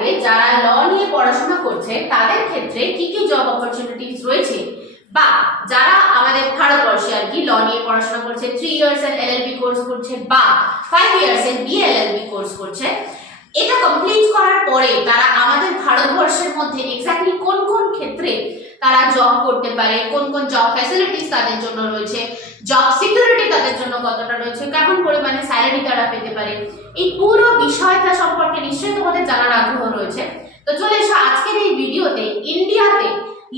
ইন্ডিয়াতে যারা ল নিয়ে পড়াশোনা করছে তাদের ক্ষেত্রে কি কি জব অপরচুনিটিস রয়েছে, বা যারা আমাদের ভারতবর্ষে আর কি ল নিয়ে পড়াশোনা করছে, 3 ইয়ার্স এর এলএলবি কোর্স করছে বা 5 ইয়ার্স এর বিএলএলবি কোর্স করছে, এটা কমপ্লিট করার পরে তারা আমাদের ভারতবর্ষের মধ্যে এক্স্যাক্টলি কোন কোন ক্ষেত্রে তারা জব করতে পারে, কোন কোন জব ফ্যাসিলিটিস তাদের জন্য রয়েছে, জব সিকিউরিটি তাদের জন্য কতটা রয়েছে, কেমন পরিমাণে স্যালারি তারা পেতে পারে, এই পুরো বিষয়টা সম্পর্কে নিশ্চয়ই তোমাদের জানার আগ্রহ রয়েছে। তো চলে এসো আজকের এই ভিডিওতে ইন্ডিয়াতে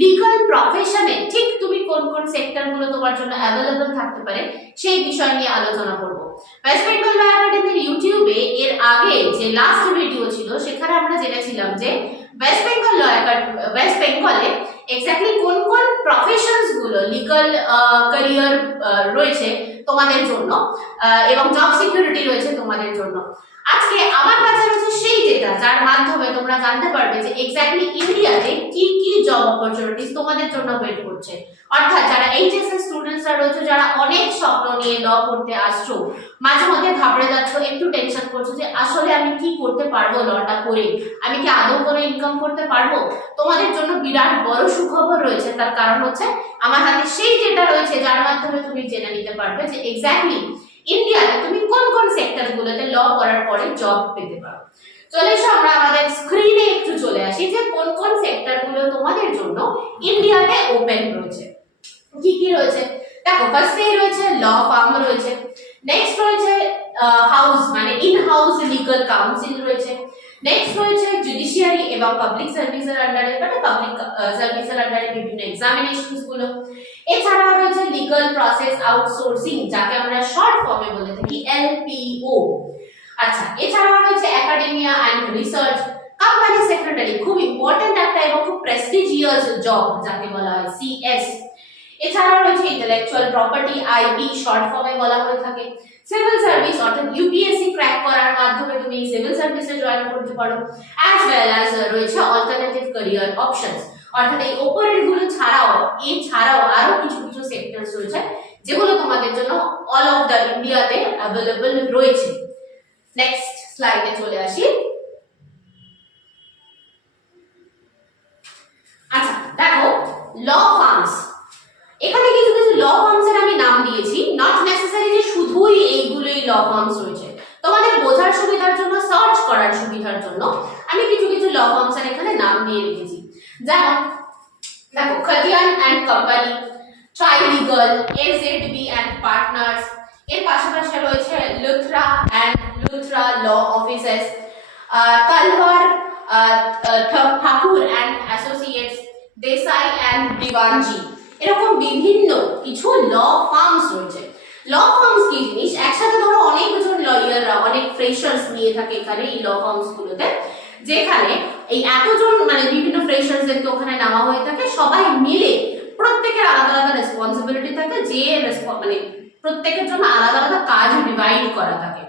লিগ্যাল প্রফেশনে ঠিক তুমি কোন কোন সেক্টরগুলো তোমার জন্য অ্যাভেলেবল থাকতে পারে সেই বিষয় নিয়ে আলোচনা করব। ওয়েস্ট বেঙ্গল ল একাডেমির ইউটিউবে এর আগে যে লাস্ট ভিডিও ছিল সেখানে আমরা জেনেছিলাম যে ওয়েস্ট বেঙ্গলে এক্স্যাক্টলি কোন কোন প্রফেশনস গুলো লিগ্যাল ক্যারিয়ার রয়েছে তোমাদের জন্য এবং জব সিকিউরিটি রয়েছে তোমাদের জন্য। আজকে আমার কাছে রয়েছে সেই ডেটা যার মাধ্যমে তোমরা জানতে পারবে যে এক্স্যাক্টলি ইন্ডিয়াতে কি কি জব অপরচুনিটিস তোমাদের জন্য ওয়েট করছে। অর্থাৎ যারা এইচএসএস স্টুডেন্টসরা রয়েছে, যারা অনেক স্বপ্ন নিয়ে ল পড়তে আসছো, মাঝে মধ্যে ঘাবড়ে যাচ্ছ, একটু টেনশন করছো যে আসলে আমি কি করতে পারবো লটা করে, আমি কি আদৌ করে ইনকাম করতে পারবো, তোমাদের জন্য বিরাট বড় সুখবর রয়েছে। তার কারণ হচ্ছে আমার হাতে সেই ডেটা রয়েছে যার মাধ্যমে তুমি জেনে নিতে পারবে যে এক্স্যাক্টলি ইন্ডিয়াতে তুমি কোন কোন সেক্টরগুলোতে ল করার পরে জব পেতে পারো। চলে এসো আমরা আমাদের স্ক্রিনে একটু চলে আসি যে কোন কোন সেক্টরগুলো তোমাদের জন্য ইন্ডিয়াতে ওপেন রয়েছে, কি কি রয়েছে। দেখো ফার্স্টেই রয়েছে ল ফার্ম রয়েছে, নেক্সট রয়েছে হাউস মানে ইন হাউস লিগ্যাল কাউন্সিল রয়েছে, নেক্সট রয়েছে জুডিশিয়ারি এবং পাবলিক সার্ভিসের আন্ডারে মানে পাবলিক সার্ভিসের আন্ডারে বিভিন্ন এক্সামিনেশনস গুলো। এছাড়াও রয়েছে লিগ্যাল প্রসেস আউটসোর্সিং যাকে আমরা শর্ট ফর্মে বলে থাকি এলপিও। আচ্ছা, এছাড়াও রয়েছে academia and research, company secretary খুব ইম্পর্টেন্ট একটা এবং খুব প্রেস্টিজিয়াস জব যাকে বলা হয় সিএস। এছাড়াও রয়েছে ইন্টেলেকচুয়াল প্রপার্টি আইপি শর্ট ফর্মে বলা হয়ে থাকে, সিভিল সার্ভিস অর্থাৎ ইউপিএসসি ক্র্যাক করার মাধ্যমে তুমি সিভিল সার্ভিসে জয়েন করতে পারো, অ্যাজ ওয়েল অ্যাজ রয়েছে অল্টারনেটিভ ক্যারিয়ার অপশনস। অর্থাৎ এই ওপরের গুলো এছাড়াও আরো কিছু কিছু সেক্টরস রয়েছে যেগুলো তোমাদের জন্য অল অফ দ্য ইন্ডিয়াতে অ্যাভেলেবল রয়েছে। নেক্সট স্লাইডে চলে আসি। আচ্ছা দেখো ল ফার্মস, এখানে কিছু কিছু ল ফার্মস এর আমি নাম দিয়েছি, নট নেসেসারি যে শুধুই এইগুলোই ল ফার্মস রয়েছে, তোমাদের বোঝার সুবিধার জন্য সার্চ করার সুবিধার জন্য আমি কিছু কিছু ল ফার্মস এর এখানে নাম দিয়ে রেখেছি। যেমন দেখো Khaitan and company, Trilegal, AZB and partners, এর পাশাপাশি রয়েছে Luthra and Luthra law offices, Talwar Thakur and associates, Desai and Diwanji, এরকম বিভিন্ন কিছু ল ফার্মস রয়েছে। ল ফার্মস কি জিনিস, একসাথে ধরো অনেকজন লয়াররা অনেক ফ্রেশার্স নিয়ে থাকে এখানে এই ল ফার্মস গুলোতে, যেখানে এই এতজন মানে বিভিন্ন ফ্রেশার্সদেরকে ওখানে নেওয়া হয়ে থাকে, সবাই মিলে প্রত্যেকের আলাদা আলাদা রেসপন্সিবিলিটি থাকে, যে মানে প্রত্যেকের জন্য আলাদা আলাদা কাজ ডিভাইড করা থাকে,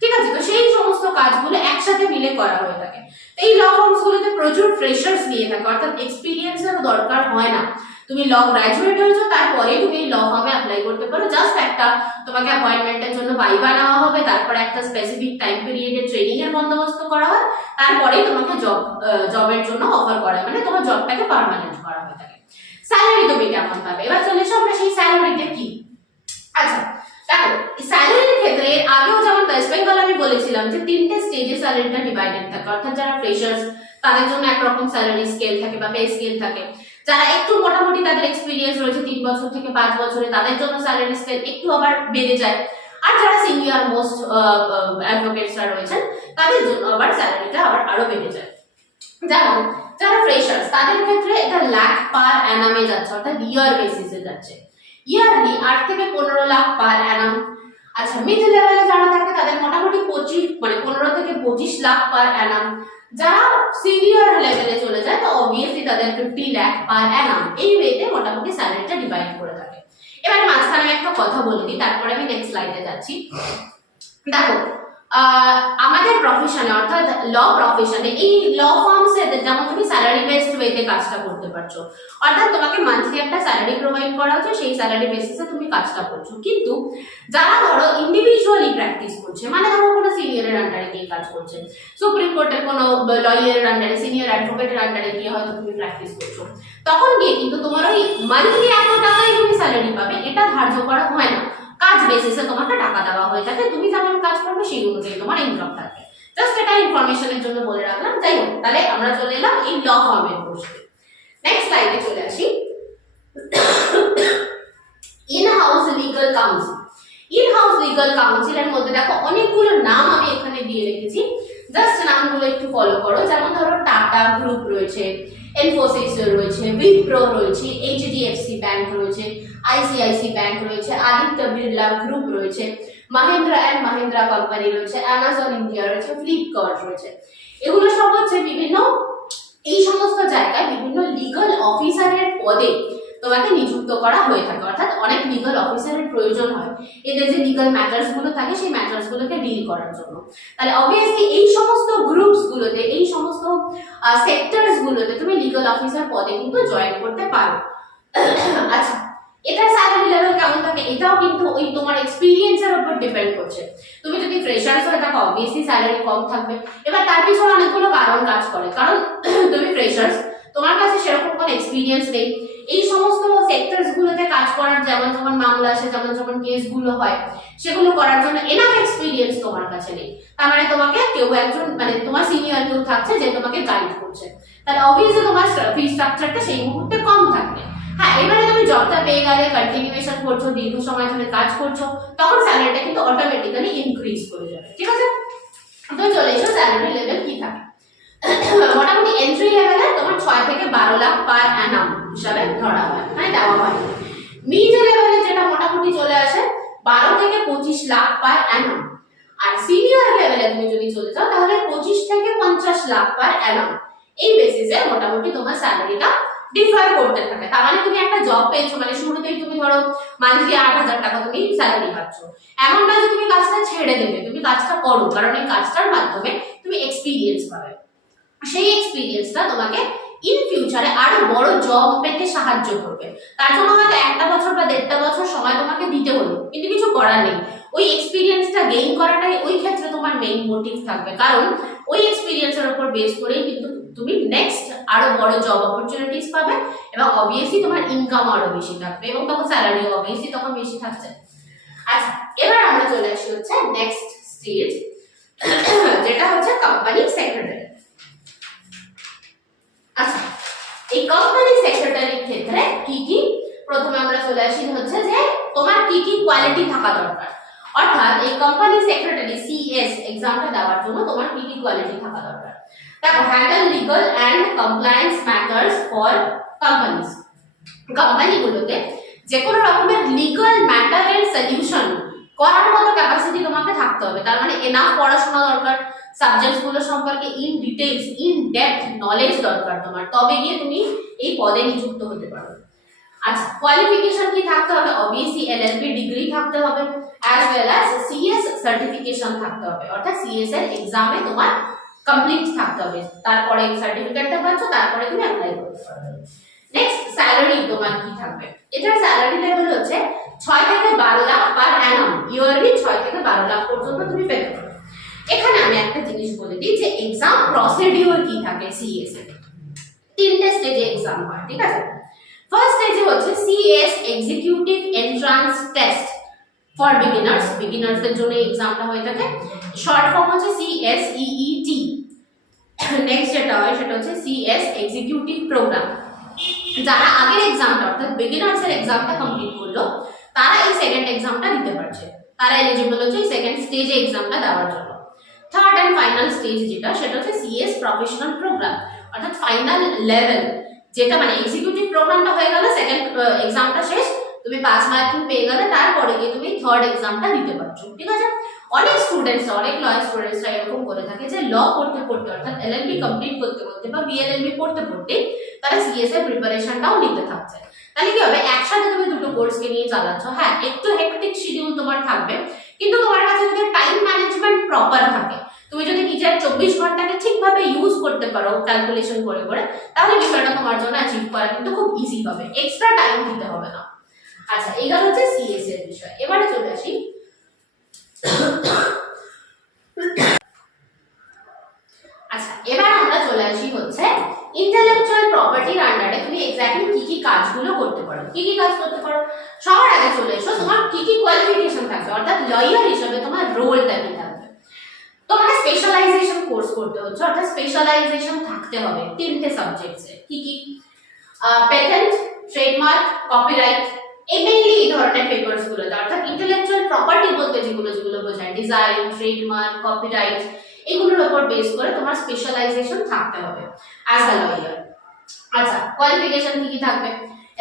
ঠিক আছে। তো সেই সমস্ত কাজগুলো একসাথে মিলে করা হয়ে থাকে। এই ল ফার্মস গুলোতে প্রচুর ফ্রেশার্স নিয়ে থাকে, অর্থাৎ এক্সপিরিয়েন্সের দরকার হয় না, তুমি ল গ্রাজুয়েট হয়েছো তারপরে তুমি ল ফার্মে অ্যাপ্লাই করতে পারো, জাস্ট একটা তোমাকে অ্যাপয়েন্টমেন্টের জন্য ভাইবা নেওয়া হবে, তারপরে একটা স্পেসিফিক টাইম পিরিয়ডে ট্রেনিং এর বন্দোবস্ত করা হয়, তারপরে তোমাকে জবের জন্য অফার করা হয়, মানে তোমার জবটাকে পার্মানেন্ট করা হয়ে থাকে। স্যালারি তুমি কেমন পাবে, এবার চলে এসো আমরা সেই স্যালারিটা কি। আচ্ছা দেখো স্যালারির ক্ষেত্রে আগেও যেমন ওয়েস্ট বেঙ্গল আমি বলেছিলাম যে 3টে স্টেজে স্যালারিটা ডিভাইডেড থাকে, অর্থাৎ যারা ফ্রেশার্স তাদের জন্য একরকম স্যালারি স্কেল থাকে বা পে স্কেল থাকে, যারা একটু মোটামুটি তাদের এক্সপিরিয়েন্স রয়েছে 3 বছর থেকে 5 বছরে তাদের জন্য স্যালারি স্কেল একটু আবার বেড়ে যায়, আর যারা সিনিয়র মোস্ট অ্যাডভোকেটসরা রয়েছেন তাদের জন্য আবার স্যালারিটা আবার আরো বেড়ে যায়। যেমন যারা ফ্রেশার্স তাদের ক্ষেত্রে এটা লাখ পার অ্যানামে যাচ্ছে, অর্থাৎ ইয়ার বেসিসে যাচ্ছে, ইয়ারলি 8 থেকে 15 লাখ পার অ্যানাম। আচ্ছা মিড লেভেলে যারা থাকে তাদের মোটামুটি 15 থেকে 25 লাখ পার অ্যানাম। যারা সিনিয়র লেভেলে চলে যায় তো অবভিয়াসলি তাদের 50 লাখ পার অ্যানাম। এই ওয়েতে মোটামুটি স্যালারিটা ডিভাইড করে থাকে। এবার মাঝখানে একটা কথা বলে দিই, তারপরে আমি নেক্সট স্লাইডে যাচ্ছি। দেখো আমাদের প্রফেশনে অর্থাৎ ল প্রফেশনে এই ল ফার্মস এ যেমন তুমি স্যালারি বেসড ওয়েতে কাজটা করতে পারছো, অর্থাৎ তোমাকে মান্থলি একটা স্যালারি প্রোভাইড করা হচ্ছে, সেই স্যালারি বেসিসে তুমি কাজটা করছো। কিন্তু যারা ধরো ইন্ডিভিজুয়ালি প্র্যাকটিস করছে, মানে ধরো কোনো সিনিয়রের আন্ডারে গিয়ে কাজ করছে, সুপ্রিম কোর্টের কোনো লয়ারের আন্ডারে, সিনিয়র অ্যাডভোকেটের আন্ডারে গিয়ে হয়তো তুমি প্র্যাকটিস করছো, তখন গিয়ে কিন্তু তোমার ওই মান্থলি এত টাকায় তুমি স্যালারি পাবে এটা ধার্য করা হয় না। কাজ বেসিসে তোমাকে টাকা দেওয়া হয়ে থাকে, তুমি যেমন কাজ করবে সেই অনুযায়ী তোমার ইনকাম থাকবে। জাস্ট এটা ইনফরমেশনের জন্য বলে রাখলাম। যাই হোক, তাহলে আমরা চলে এলাম এই ল ফার্মের কোর্সে। নেক্সট স্লাইডে চলে আসি। In house legal council. In house legal কাউন্সিলের মধ্যে দেখো অনেকগুলো নাম আমি এখানে দিয়ে রেখেছি, জাস্ট নামগুলো একটু ফলো করো। যেমন ধরো টাটা গ্রুপ রয়েছে, ইনফোসিস রয়েছে, উইপ্রো রয়েছে, এইচডিএফসি ব্যাংক রয়েছে, আইসিআইসি ব্যাংক রয়েছে, আদিত্য বিড়লা গ্রুপ রয়েছে, মাহিন্দ্রা অ্যান্ড মাহিন্দ্রা কোম্পানি রয়েছে, অ্যামাজন ইন্ডিয়া রয়েছে, ফ্লিপকার্ট রয়েছে। এগুলো সব হচ্ছে বিভিন্ন, এই সমস্ত জায়গায় বিভিন্ন লিগাল অফিসারের পদে তোমাকে নিযুক্ত করা হয়ে থাকে, অর্থাৎ অনেক লিগাল অফিসারের প্রয়োজন হয় এদের যে লিগাল ম্যাটার্স গুলো থাকে সেই ম্যাটার্স গুলোকে ডিল করার জন্য। তাহলে অবভিয়াসলি এই সমস্ত গ্রুপস গুলোতে, এই সমস্ত সেক্টরস গুলোতে তুমি লিগাল অফিসার পদে কিন্তু জয়েন করতে পারো। আচ্ছা, এটার স্যালারি লেভেল কেমন থাকে এটাও কিন্তু ওই তোমার এক্সপিরিয়েন্সের উপর ডিপেন্ড করছে। তুমি যদি ফ্রেশার্স হয়ে থাকো অবভিয়াসলি স্যালারি কম থাকবে। এবার তার পিছনে অনেকগুলো কারণ কাজ করে, কারণ তুমি ফ্রেশার্স, তোমার কাছে সেরকম কোনো এক্সপিরিয়েন্স নেই, এই সমস্ত সেক্টরস গুলোতে কাজ করার যেমন যেমন মামলা আসে, যেমন যেমন কেস গুলো হয়, সেগুলো করার জন্য এনাফ এক্সপিরিয়েন্স তোমার কাছে নেই। তার মানে তোমাকে কেউ একজন, মানে তোমার সিনিয়র কেউ থাকছে যে তোমাকে গাইড করছে, তাহলে অবভিয়াসলি তোমার ফি স্ট্রাকচারটা সেই মুহূর্তে কম থাকবে। হ্যাঁ, এবারে তুমি জবটা পেয়ে গেলে, কন্টিনিউয়েশন করছো, দীর্ঘ সময় ধরে কাজ করছো, তখন স্যালারিটা কিন্তু অটোমেটিক্যালি ইনক্রিজ করে যাবে। ঠিক আছে, তো চলে এসো স্যালারি লেভেল কি থাকে। মোটামুটি এন্ট্রি লেভেলে তোমার 6 থেকে 12 লাখ পার অ্যানাম হিসাবে ধরা হয়, মানে দেওয়া হয়। মিড লেভেলে যেটা মোটামুটি চলে আসে 12 থেকে 25 লাখ পার অ্যানাম। আর সিনিয়র লেভেলে তুমি যদি চলে যাও তাহলে 25 থেকে 50 লাখ পার অ্যানাম। এই বেসিসে মোটামুটি তোমার স্যালারিটা ডিফার করতে থাকে। তার মানে তুমি একটা জব পেয়েছো, মানে শুরুতেই তুমি ধরো মান্থলি 8,000 টাকা তুমি স্যালারি পাচ্ছ, এমন না যে তুমি কাজটা ছেড়ে দেবে, তুমি কাজটা করো, কারণ এই কাজটার মাধ্যমে তুমি এক্সপিরিয়েন্স পাবে। সেই এক্সপিরিয়েন্সটা তোমাকে ইন ফিউচারে আরো বড় জব পেতে সাহায্য করবে। তার জন্য হয়তো 1 বছর বা 1.5 বছর সময় তোমাকে দিতে হলো, কিন্তু কিছু করার নেই, ওই এক্সপিরিয়েন্সটা গেইন করাটাই ওই ক্ষেত্রে তোমার মেইন মোটিভ থাকবে, কারণ ওই এক্সপিরিয়েন্সের উপর বেস করেই কিন্তু তুমি নেক্সট আরো বড় জব অপরচুনিটিস পাবে, এবং অবভিয়াসলি তোমার ইনকাম আরো বেশি থাকবে, এবং তখন স্যালারি অবভিয়াসলি তখন বেশি থাকছে। আচ্ছা, এবার আমরা চলে আসি হচ্ছে নেক্সট স্টেজ, যেটা হচ্ছে কোম্পানি সেক্রেটারি। আচ্ছা, এই কোম্পানি সেক্রেটারির ক্ষেত্রে কি কি, প্রথমে আমরা চলে আসি হচ্ছে যে তোমার কি কি কোয়ালিটি থাকা দরকার, অর্থাৎ এই কোম্পানি সেক্রেটারি সিএস এক্সামটা দেওয়ার জন্য তোমার কি কি কোয়ালিটি থাকা দরকার। দেখো, handle legal and compliance matters for companies. কোম্পানিগুলোতে যে কোনো রকমের লিগাল ম্যাটারের সলিউশন করার মতো ক্যাপাসিটি তোমাকে থাকতে হবে। তার মানে এনাফ পড়াশোনা দরকার, সাবজেক্টস গুলো সম্পর্কে in details, in depth knowledge দরকার তোমার, তবে গিয়ে তুমি এই পদে নিযুক্ত হতে পারো। আচ্ছা, কোয়ালিফিকেশন কি থাকতে হবে? অবভিয়াসলি এলএলবি ডিগ্রি থাকতে হবে, as well as CS certification থাকতে হবে, অর্থাৎ সিএস এর এক্সামে তোমার কমপ্লিট থাকতে হবে, তারপরে সার্টিফিকেটটা পাচ্ছ, তারপরে তুমি অ্যাপ্লাই করতে পারবে। নেক্সট, স্যালারি তোমার কি থাকবে? এটার স্যালারি লেভেল হচ্ছে 6 থেকে 12 লাখ পার অ্যানাম, ইয়ারলি 6 থেকে 12 লাখ পর্যন্ত তুমি পেতে পারো। এখানে আমি একটা জিনিস বলে দিই যে এক্সাম প্রসিডিউর কি থাকে সিএস এর। 3টে স্টেজে এক্সাম হয়, ঠিক আছে? ফার্স্ট স্টেজে হচ্ছে CS executive entrance test for beginners, বিগিনার্সদের জন্য এক্সামটা হয়ে থাকে, শর্ট ফর্ম হচ্ছে সিএসইইটি। নেক্সট যেটা হয় সেটা হচ্ছে সিএস এক্সিকিউটিভ প্রোগ্রাম। যারা আগের এক্সামটা অর্থাৎ বিগিনার্স এর এক্সামটা কমপ্লিট করলো তারা এই সেকেন্ড এক্সামটা দিতে পারছে, তারা এলিজিবল হচ্ছে এই সেকেন্ড স্টেজে এক্সামটা দেওয়ার জন্য। থার্ড অ্যান্ড ফাইনাল স্টেজ যেটা, সেটা হচ্ছে সিএস প্রফেশনাল প্রোগ্রাম, অর্থাৎ ফাইনাল লেভেল, যেটা মানে এক্সিকিউটিভ প্রোগ্রামটা হয়ে গেল, সেকেন্ড এক্সামটা শেষ, তুমি পাস মার্কিং পেয়ে গেলে, তারপরে গিয়ে তুমি থার্ড এক্সামটা দিতে পারছো। ঠিক আছে, অনেক স্টুডেন্টস, অনেক ল স্টুডেন্টসরা এরকম করে থাকে যে ল পড়তে পড়তে অর্থাৎ এলএলবি কমপ্লিট করতে করতে বা বিএলএলবি পড়তে পড়তে তারা সিএস এর প্রিপারেশনটাও নিতে থাকছে। তাহলে কি হবে, একসাথে তুমি দুটো কোর্সকে নিয়ে চালাচ্ছ। হ্যাঁ, একটু হেক্টিক শিডিউল তোমার থাকবে, কিন্তু তোমার কাছে যদি টাইম ম্যানেজমেন্ট প্রপার থাকে, তুমি যদি নিজের 24 ঘন্টাকে ঠিকভাবে ইউজ করতে পারো ক্যালকুলেশন করে করে, তাহলে বিষয়টা তোমার জন্য অ্যাচিভ করা কিন্তু খুব ইজি হবে, এক্সট্রা টাইম দিতে হবে না। আচ্ছা, এগুলো হচ্ছে সিএস এর বিষয়। এবারে চলে আসি আচ্ছা, এবার আমরা চলে আসি হচ্ছে ইন্টেলেকচুয়াল প্রপার্টির আন্ডারে তুমি এক্স্যাক্টলি কি কি কাজগুলো করতে পারো, কি কি কাজ করতে পারো। সবার আগে চলে এসো তোমার কি কি কোয়ালিফিকেশন থাকবে, অর্থাৎ লয়ার হিসেবে তোমার রোলটা কি থাকবে। তোমাকে স্পেশালাইজেশন কোর্স করতে হচ্ছে, অর্থাৎ স্পেশালাইজেশন থাকতে হবে 3টে সাবজেক্টসে। কি কি? পেটেন্ট, ট্রেডমার্ক, কপিরাইট, মেইনলি এই ধরনের পেপারস গুলো, অর্থাৎ ইন্টেলেকচুয়াল প্রপার্টি বলতে যেগুলো বোঝায় ডিজাইন, ট্রেডমার্ক, কপিরাইট, এগুলোর উপর বেস করে তোমার স্পেশালাইজেশন থাকতে হবে অ্যাজ আ লয়ার। আচ্ছা, কোয়ালিফিকেশন কি কি থাকবে?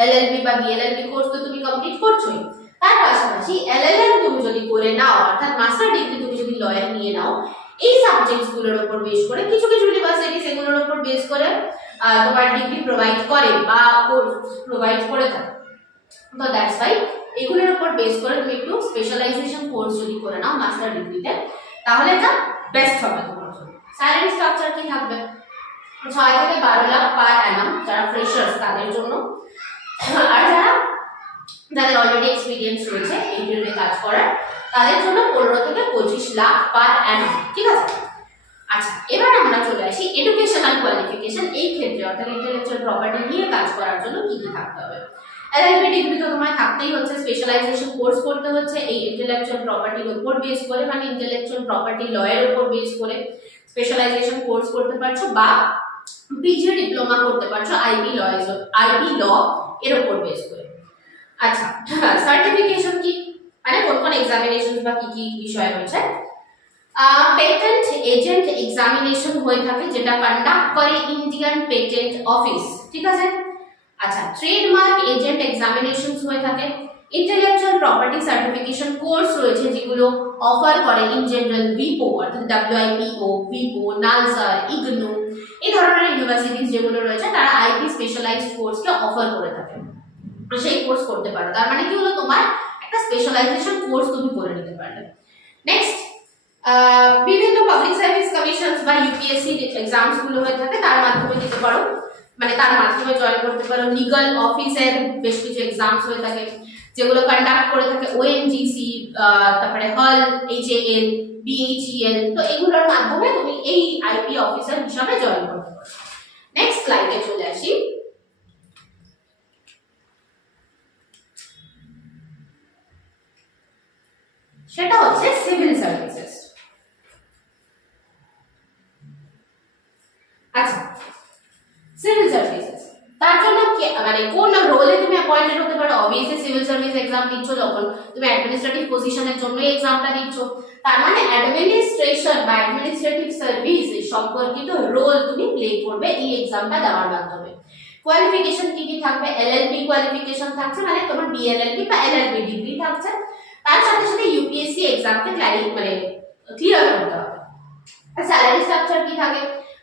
এলএলবি বা বিএলএলবি কোর্স তো তুমি কমপ্লিট করছোই, তার পাশাপাশি এলএলএম তুমি যদি করে নাও, অর্থাৎ মাস্টার ডিগ্রি তুমি যদি লয়ার নিয়ে নাও, এই সাবজেক্টস গুলোর উপর বেস করে কিছু কিছু ইউনিভার্সিটিজ এগুলোর উপর বেস করে তোমার ডিগ্রি প্রোভাইড করে বা কোর্স প্রোভাইড করে থাকে। তো দ্যাটস ওয়াই এগুলোর উপর বেস করে তুমি একটু স্পেশালাইজেশন কোর্স যদি করে নাও মাস্টার ডিগ্রিতে, তাহলে এটা বেস্ট হবে তোমার জন্য। স্যালারি স্ট্রাকচার কি থাকবে? 6 থেকে 12 লাখ পার অ্যানাম যারা ফ্রেশার্স তাদের জন্য, আর যাদের অলরেডি এক্সপিরিয়েন্স রয়েছে এই ফিল্ডে কাজ করার তাদের জন্য 15 থেকে 25 লাখ পার অ্যানাম। ঠিক আছে? আচ্ছা, এবার আমরা চলে আসি এডুকেশনাল কোয়ালিফিকেশন। এই ক্ষেত্রে অর্থাৎ ইন্টেলেকচুয়াল প্রপার্টি নিয়ে কাজ করার জন্য কি কি থাকতে হবে? এলএলবি ডিগ্রি তো তোমার থাকতেই হচ্ছে, স্পেশালাইজেশন কোর্স করতে হচ্ছে এই ইন্টেলেকচুয়াল প্রপার্টির উপর বেস করে, মানে ইন্টেলেকচুয়াল প্রপার্টি লয়ের উপর বেস করে স্পেশালাইজেশন কোর্স করতে পারছো, বা পিজি ডিপ্লোমা করতে পারছো আইবি ল এর উপর বেস করে। আচ্ছা, সার্টিফিকেশন কি, মানে কোন কোন এক্সামিনেশন বা কি কি বিষয় রয়েছে? পেটেন্ট এজেন্ট এক্সামিনেশন হয়ে থাকে, যেটা কন্ডাক্ট করে ইন্ডিয়ান পেটেন্ট অফিস। ঠিক আছে? আচ্ছা, ট্রেডমার্ক এজেন্ট এক্সামিনেশনস হয়ে থাকে। ইন্টেলেকচুয়াল প্রপার্টি সার্টিফিকেশন কোর্স রয়েছে যেগুলো অফার করে ইন জেনারেল ভিপো, অর্থাৎ ডব্লিউআইপিও, ভিপো, নালসার, ইগনু, এই ধরনের ইউনিভার্সিটিজ যেগুলো রয়েছে তারা আইপি স্পেশালাইজড কোর্সকে অফার করে থাকে, সেই কোর্স করতে পারো। তার মানে কি হলো, তোমার একটা স্পেশালাইজেশন কোর্স তুমি করে নিতে পারলে। নেক্সট, বিভিন্ন পাবলিক সার্ভিস কমিশনস বা ইউপিএসসি এক্সামস গুলো হয়ে থাকে, তার মাধ্যমে দিতে পারো, মানে তার মাধ্যমে জয়েন করতে পারো। লিগাল অফিসের বেশ কিছু এক্সামস হয়ে থাকে যেগুলো কন্ডাক্ট করে থাকে ওএনজিসি, তারপরে হল, এইচএএল, বিএইচইএল, তো এগুলোর মাধ্যমে তুমি এই আইপি অফিসার হিসাবে জয়েন করতে পারো। নেক্সট স্লাইডে চলে আসি। সেটা হচ্ছে সিভিল সার্ভিসেস। আচ্ছা, সিভিল সার্ভিসেস তার জন্য মানে কোন রোলে তুমি অ্যাপয়েন্টেড হতে পারো? অবভিয়াসলি সিভিল সার্ভিস এক্সাম দিচ্ছ, যখন তুমি অ্যাডমিনিস্ট্রেটিভ পজিশনের জন্য এক্সামটা দিচ্ছ, তার মানে অ্যাডমিনিস্ট্রেশন বা অ্যাডমিনিস্ট্রেটিভ সার্ভিস সম্পর্কিত রোল তুমি প্লে করবে এই এক্সামটা দেওয়ার মাধ্যমে। কোয়ালিফিকেশন কি কি থাকবে? এলএলবি কোয়ালিফিকেশন থাকছে, মানে তোমার বিএলএলবি বা এলএলবি ডিগ্রি থাকছে, তার সাথে সাথে ইউপিএসসি এক্সামকে মানে ক্লিয়ার করতে হবে। স্যালারি স্ট্রাকচার কি থাকে?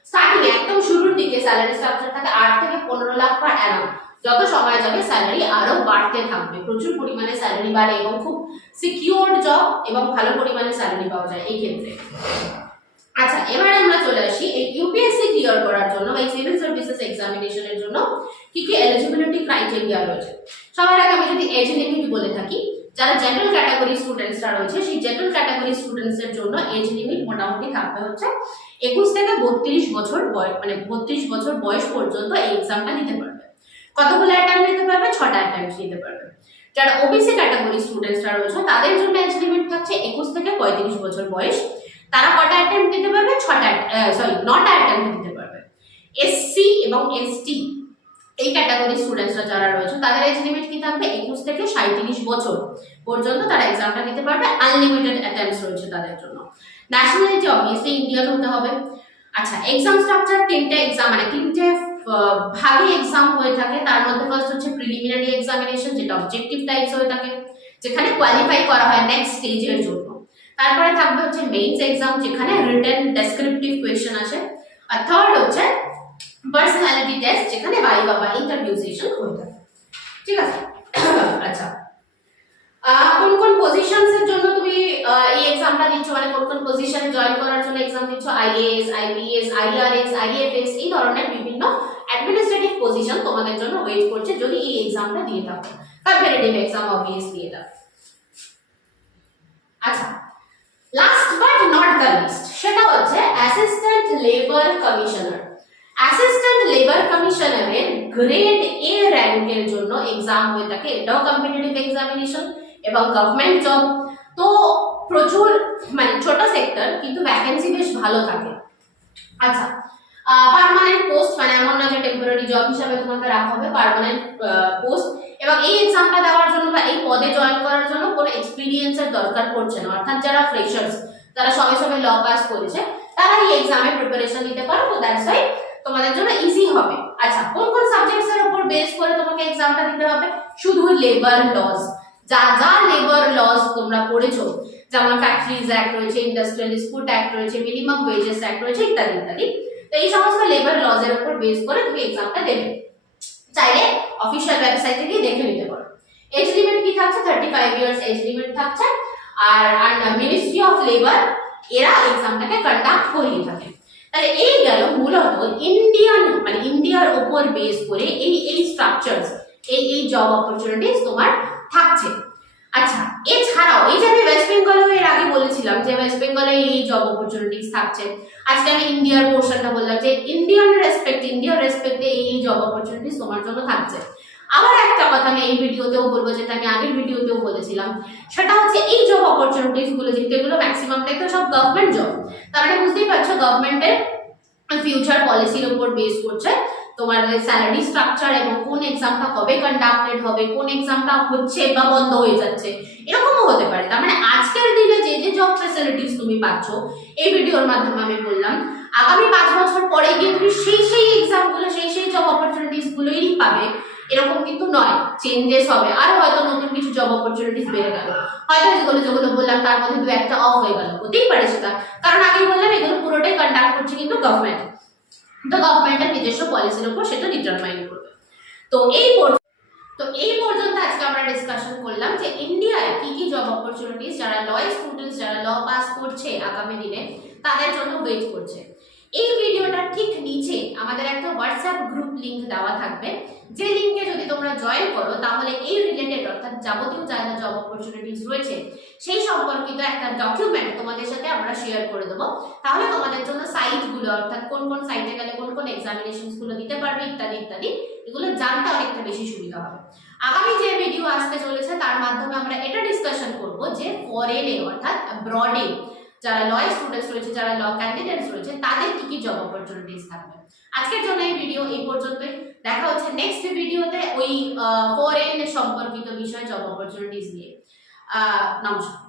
স্টার্টিং একদম শুরুর দিকে স্যালারি স্ট্রাকচার থাকে 8 থেকে 15 লাখ পার অ্যানাম। যত সময় যাবে স্যালারি আরো বাড়তে থাকবে, প্রচুর পরিমাণে স্যালারি বাড়ে এবং খুব সিকিউরড জব এবং ভালো পরিমাণে স্যালারি পাওয়া যায় এই ক্ষেত্রে। আচ্ছা, এবারে আমরা চলে আসি এই ইউপিএসসি ক্লিয়ার করার জন্য বা এই সিভিল সার্ভিসেস এক্সামিনেশনের জন্য কি কি এলিজিবিলিটি ক্রাইটেরিয়া রয়েছে। সবার আগে আমি যদি এজ লিমিট বলে থাকি, যারা জেনারেল ক্যাটাগরি স্টুডেন্টসরা রয়েছে সেই জেনারেল ক্যাটাগরি স্টুডেন্টসের জন্য এজ লিমিট মোটামুটি থাকবে হচ্ছে 21 থেকে 32 বছর বয়স, মানে 32 বছর বয়স পর্যন্ত এই এক্সামটা দিতে পারবে। কতগুলো অ্যাটেম্প নিতে পারবে? 6টা অ্যাটেম্প নিতে পারবে। যারা ওবিসি ক্যাটাগরি স্টুডেন্টসরা রয়েছে তাদের জন্য এজ লিমিট থাকছে 21 থেকে 35 বছর বয়স, তারা কটা অ্যাটেম্প দিতে পারবে? 9টা অ্যাটেম্প দিতে পারবে। এসসি এবং এসটি এই ক্যাটাগরি স্টুডেন্টসরা যারা রয়েছে তাদের এজ লিমিট কি থাকবে? 21 থেকে 37 বছর পর্যন্ত তারা এক্সামটা দিতে পারবে। আনলিমিটেড অ্যাটেম্পস রয়েছে তাদের জন্য। ন্যাশনালিটি অবভিয়াসলি ইন্ডিয়ান হতে হবে। আচ্ছা, এক্সাম স্ট্রাকচার 3টে এক্সাম, মানে 3টে ভাগে এক্সাম হয়ে থাকে। তার মধ্যে ফার্স্ট হচ্ছে প্রিলিমিনারি এক্সামিনেশন, যেটা অবজেক্টিভ টাইপস হয়ে থাকে, যেখানে কোয়ালিফাই করা হয় নেক্সট স্টেজের জন্য। তারপরে থাকবে হচ্ছে মেইনস এক্সাম, যেখানে রিটেন ডেসক্রিপটিভ কোয়েশ্চেন আসে। আর থার্ড হচ্ছে পার্সোনালিটি টেস্ট, যেখানে ভাইভা বা ইন্টারভিউ সেশন হয়ে থাকে। ঠিক আছে? আচ্ছা, কোন কোন পজিশনস এর জন্য তুমি এক্সামটা দিচ্ছ মানে কোন কোন পজিশনে জয়েন করার জন্য এক্সাম দিচ্ছ, আইএএস, আইপিএস, আইআরএস, আইএফএস, এই ধরনের বিভিন্ন অ্যাডমিনিস্ট্রেটিভ পজিশন তোমাদের জন্য ওয়েট করছে যদি এই এক্সামটা দিয়ে থাকো। কম্পিটিটিভ এক্সাম অবভিয়াসলি এটা। আচ্ছা, last but not the least, সেটা হচ্ছে assistant labour commissioner. Assistant labour কমিশনারের গ্রেড এ র্যাঙ্কের জন্য এক্সাম হয়ে থাকে। এটাও কম্পিটিটিভ এক্সামিনেশন এবং গভর্নমেন্ট জব। তো প্রচুর মানে ছোট সেক্টর, কিন্তু ভ্যাকেন্সি বেশ ভালো থাকে। আচ্ছা, পার্মানেন্ট পোস্ট, মানে এমন না যে টেম্পোরারি জব হিসাবে তোমাকে রাখা হবে, পার্মানেন্ট পোস্ট। এবং এই এক্সামটা দেওয়ার জন্য বা এই পদে জয়েন করার জন্য কোনো এক্সপিরিয়েন্সের দরকার পড়ছে না, অর্থাৎ যারা ফ্রেশার্স, যারা সবে সবে ল পাস করেছে, তারা এই এক্সামে প্রিপারেশন নিতে পারো। তো দ্যাটস ওয়াই তোমাদের জন্য ইজি হবে। আচ্ছা, কোন কোন সাবজেক্টস এর উপর বেস করে তোমাকে এক্সামটা দিতে হবে? শুধু লেবার লজ, যা যা লেবার লজ তোমরা পড়েছো, যেমন ফ্যাক্টরিজ অ্যাক্ট রয়েছে, ইন্ডাস্ট্রিয়াল ডিসপিউট অ্যাক্ট রয়েছে, মিনিমাম ওয়েজেস অ্যাক্ট রয়েছে, ইত্যাদি ইত্যাদি। তো এই সমস্ত লেবার লজ এর উপর বেস করে তুমি এক্সামটা দেবে। চাইলে অফিশিয়াল ওয়েবসাইটে গিয়ে দেখে নিতে পারো। এজ লিমিট কি থাকছে? 35 ইয়ার্স এজ লিমিট থাকছে। আর মিনিস্ট্রি অফ লেবার এরা এক্সামটাকে কন্ডাক্ট করিয়ে থাকে। তাহলে এই গেল মূলত ইন্ডিয়ান মানে ইন্ডিয়ার উপর বেস করে এই স্ট্রাকচারস, এই জব অপরচুনিটিস তোমার থাকছে। আচ্ছা, এছাড়াও এই যে আমি ওয়েস্ট বেঙ্গলে এর আগে বলেছিলাম যে ওয়েস্ট বেঙ্গলে এই জব অপরচুনিটিস থাকছে, আজকে আমি ইন্ডিয়ার পোর্শনটা বললাম যে ইন্ডিয়ার রেসপেক্টে এই জব অপরচুনিটিস তোমার জন্য থাকছে। আবার একটা কথা আমি এই ভিডিওতেও বলবো, যেটা আমি আগের ভিডিওতেও বলেছিলাম, সেটা হচ্ছে এই জব অপরচুনিটিস গুলো যেহেতু এগুলো ম্যাক্সিমামটাই তো সব গভর্নমেন্ট জব, তার মানে বুঝতেই পারছো গভর্নমেন্টের ফিউচার পলিসির উপর বেস করছে তোমার স্যালারি স্ট্রাকচার এবং কোন এক্সামটা কবে কন্ডাক্টেড হবে, কোন এক্সামটা হচ্ছে বা বন্ধ হয়ে যাচ্ছে, এরকমও হতে পারে। তার মানে আজকের দিনে যে যে জব ফ্যাসিলিটিস তুমি পাচ্ছ এই ভিডিওর মাধ্যমে আমি বললাম, আগামী 5 বছর পরে গিয়ে তুমি সেই এক্সামগুলো সেই জব অপরচুনিটিস গুলোই পাবে এরকম কিন্তু নয়, চেঞ্জেস হবে। আর হয়তো নতুন কিছু জব অপরচুনিটিস বেড়ে গেল, হয়তো যেগুলো বললাম তার মধ্যে দু একটা অফ হয়ে গেল, হতেই পারে সেটা। কারণ আগে বললাম এগুলো পুরোটাই কন্ডাক্ট করছে কিন্তু গভর্নমেন্ট, তো গভর্নমেন্টের নিজস্ব পলিসির উপর সেটা ডিটারমাইন করবে। তো এই পর্যন্ত আজকে আমরা ডিসকাশন করলাম যে ইন্ডিয়ায় কি কি জব অপরচুনিটিস যারা ল স্টুডেন্টস, যারা ল পাস করছে আগামী দিনে তাদের জন্য ওয়েট করছে। এই ভিডিওটার ঠিক নিচে আমাদের একটা হোয়াটসঅ্যাপ গ্রুপ লিংক দেওয়া থাকবে, যে লিংকে যদি তোমরা জয়েন করো তাহলে এই রিলেটেড অর্থাৎ যাবতীয় যা যা জব অপরচুনিটিস রয়েছে সেই সম্পর্কিত একটা ডকুমেন্ট তোমাদের সাথে আমরা শেয়ার করে দেবো। তাহলে তোমাদের জন্য সাইটগুলো অর্থাৎ কোন কোন সাইটে গেলে কোন কোন এক্সামিনেশনস গুলো দিতে পারবে ইত্যাদি ইত্যাদি এগুলো জানতে অনেকটা বেশি সুবিধা হবে। আগামী যে ভিডিও আসতে চলেছে তার মাধ্যমে আমরা এটা ডিসকাশন করব যে ফরেনে অর্থাৎ ব্রডে যারা ল স্টুডেন্টস রয়েছে, যারা ল ক্যান্ডিডেটস রয়েছে, তাদের কি কি জব অপরচুনিটিস থাকবে। আজকের জন্য এই ভিডিও এই পর্যন্তই। দেখা হচ্ছে নেক্সট ভিডিওতে ওই ফরেন সম্পর্কিত বিষয় জব অপরচুনিটিস নিয়ে। নমস্কার।